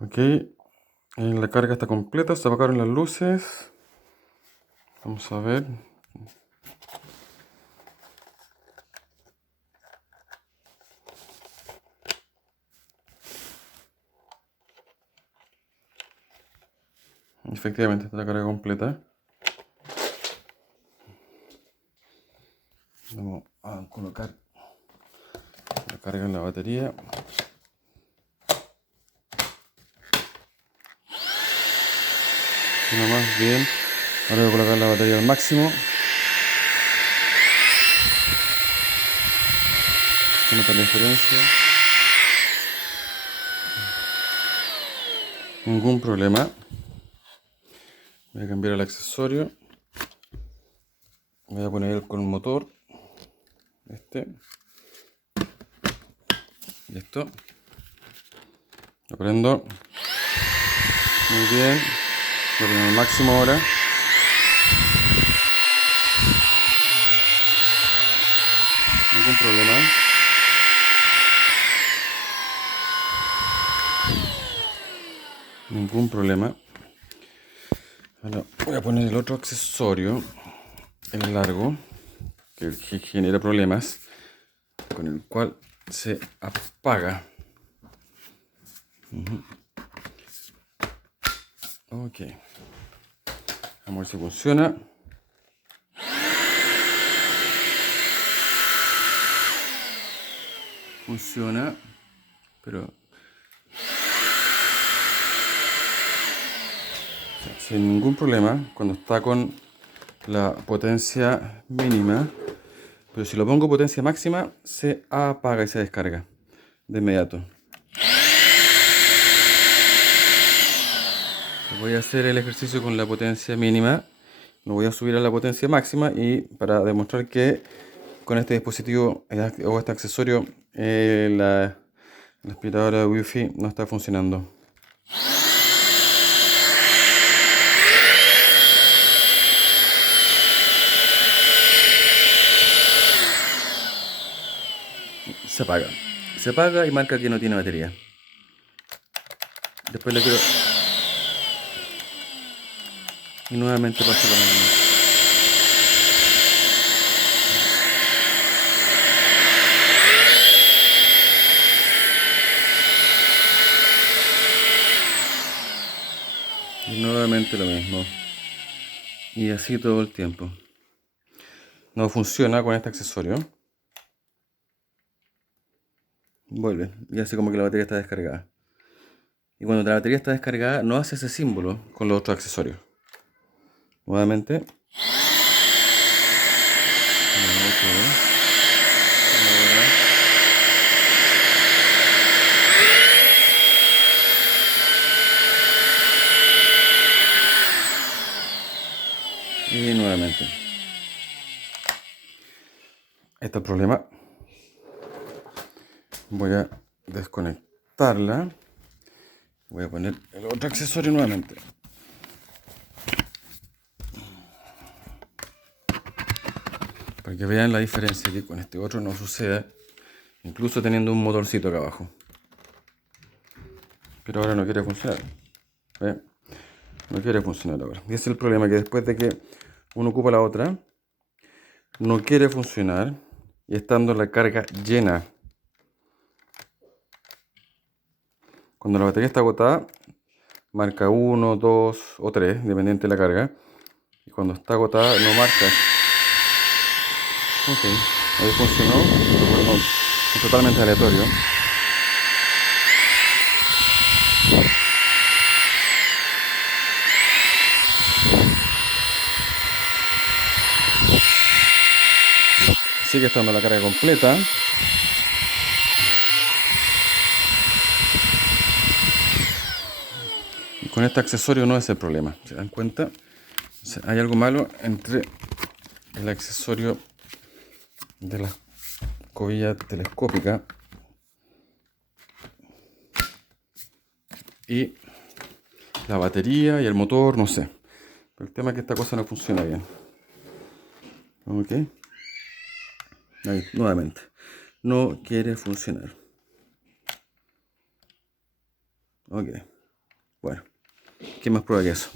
Ok, la carga está completa, se apagaron las luces. Vamos a ver. Efectivamente está la carga completa. Vamos a colocar la carga en la batería. Nada más, bien. Ahora voy a colocar la batería al máximo. Se nota la diferencia. Ningún problema. Voy a cambiar el accesorio. Voy a poner el con motor. Listo. Lo prendo. Muy bien. Lo pongo al máximo ahora. Ningún problema. Ningún problema. Ahora voy a poner el otro accesorio, el largo, que genera problemas, con el cual se apaga. Ok. Vamos a ver si funciona. Funciona, pero sin ningún problema cuando está con la potencia mínima. Pero si lo pongo potencia máxima, se apaga y se descarga de inmediato. Voy a hacer el ejercicio con la potencia mínima. Lo voy a subir a la potencia máxima y para demostrar que con este dispositivo o este accesorio la aspiradora de Wi-Fi no está funcionando. Se apaga. Se apaga y marca que no tiene batería. Después le quiero... Y nuevamente pasa lo mismo. Y nuevamente lo mismo. Y así todo el tiempo. No funciona con este accesorio. Vuelve. Y hace como que la batería está descargada. Y cuando la batería está descargada, no hace ese símbolo con los otros accesorios. Nuevamente. Y nuevamente. Este es el problema. Voy a desconectarla. Voy a poner el otro accesorio nuevamente. Para que vean la diferencia que con este otro no sucede. Incluso teniendo un motorcito acá abajo. Pero ahora no quiere funcionar. ¿Ven? No quiere funcionar ahora. Y ese es el problema, que después de que uno ocupa la otra, no quiere funcionar. Y estando la carga llena. Cuando la batería está agotada, marca 1, 2 o 3, dependiente de la carga. Y cuando está agotada, no marca. Ok, ahí funcionó. Es totalmente aleatorio. Sigue estando la carga completa. Y con este accesorio no es el problema. ¿Se dan cuenta? O sea, hay algo malo entre el accesorio de la escobilla telescópica y la batería y el motor, no sé. Pero el tema es que esta cosa no funciona bien. Ok. Ahí, nuevamente. No quiere funcionar. Ok. Bueno, ¿qué más prueba que eso?